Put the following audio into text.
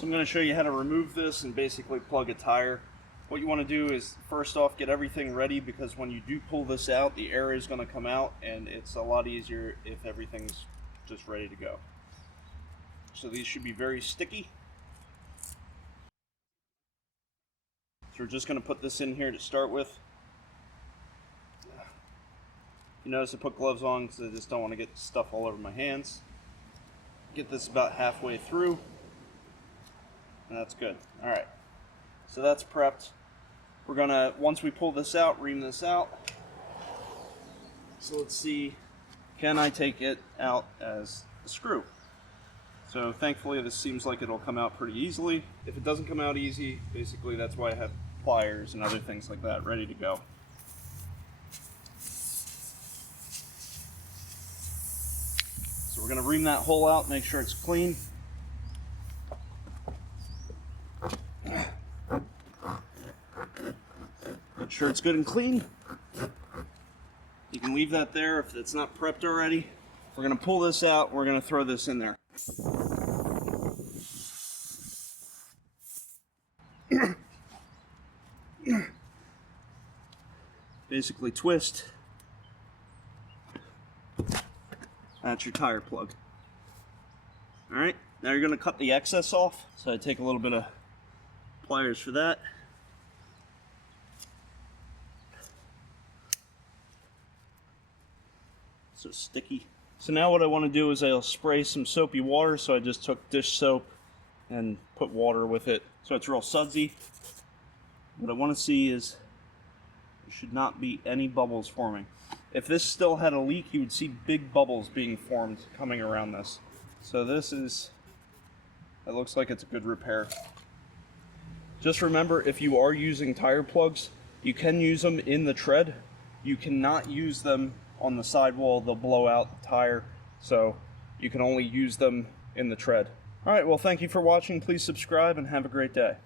So I'm going to show you how to remove this and basically plug a tire. What you want to do is first off get everything ready, because when you do pull this out, the air is going to come out, and it's a lot easier if everything's just ready to go. So these should be very sticky. So we're just going to put this in here to start with. You notice I put gloves on because I just don't want to get stuff all over my hands. Get this about halfway through. And that's good. Alright, so that's prepped. We're gonna, once we pull this out, ream this out. So let's see, can I take it out as a screw? So thankfully this seems like it'll come out pretty easily. If it doesn't come out easy, basically that's why I have pliers and other things like that ready to go. So we're gonna ream that hole out, make sure it's clean. Make sure it's good and clean. You can leave that there if it's not prepped already. We're going to pull this out. We're going to throw this in there. Basically twist. That's your tire plug. Alright, now you're going to cut the excess off. So I take a little bit of pliers for that. So sticky. So now what I want to do is I'll spray some soapy water. So I just took dish soap and put water with it, so it's real sudsy. What I want to see is there should not be any bubbles forming. If this still had a leak, you would see big bubbles being formed coming around this. So this is, it looks like it's a good repair. Just remember, if you are using tire plugs, you can use them in the tread. You cannot use them on the sidewall. They'll blow out the tire, so you can only use them in the tread. Alright, well, thank you for watching. Please subscribe and have a great day.